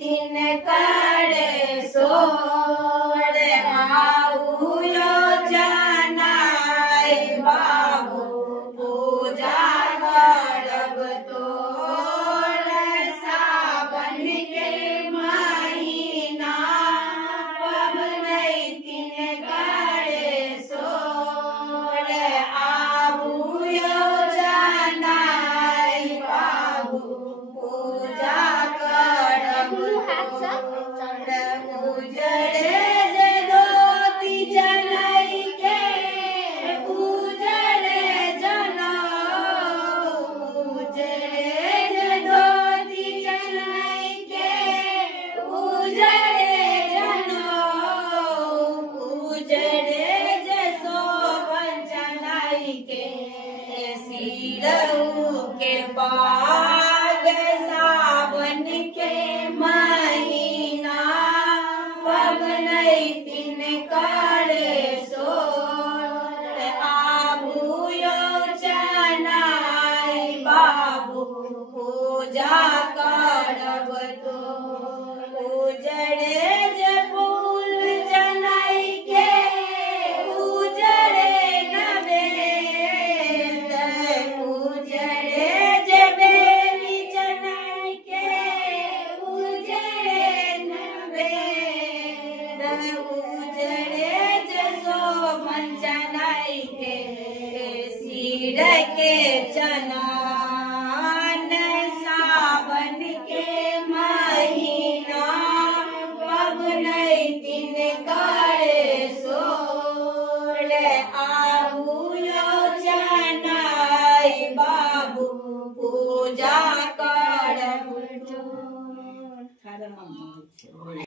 तीन काळे सोड आऊयो जनाय बाबू पूजा करब तोर सावन के महीना पवनई तीन काळे सोड आऊयो जनाय बाबू पूजा उजड़े ज्योति जलाई के उजड़े जलो उजड़े ज्योति जलाई के उजड़े जलो उजड़े जसोवन जलाई के सिरऊ के पाग सावन के महीना पवनई तीन काळे सोड आऊयो जनाय बाबू पूजा करब तोर उजड़े जे फूल जनाई के उजड़े नवेद उजड़े जे बेली जनाई के उजड़े नवेद उजड़े जसोवन जनाई के सिर के चनान सावन के महीना पवनई तीन काळे सोड आऊयो जनाय बाबू पूजा करब तोर।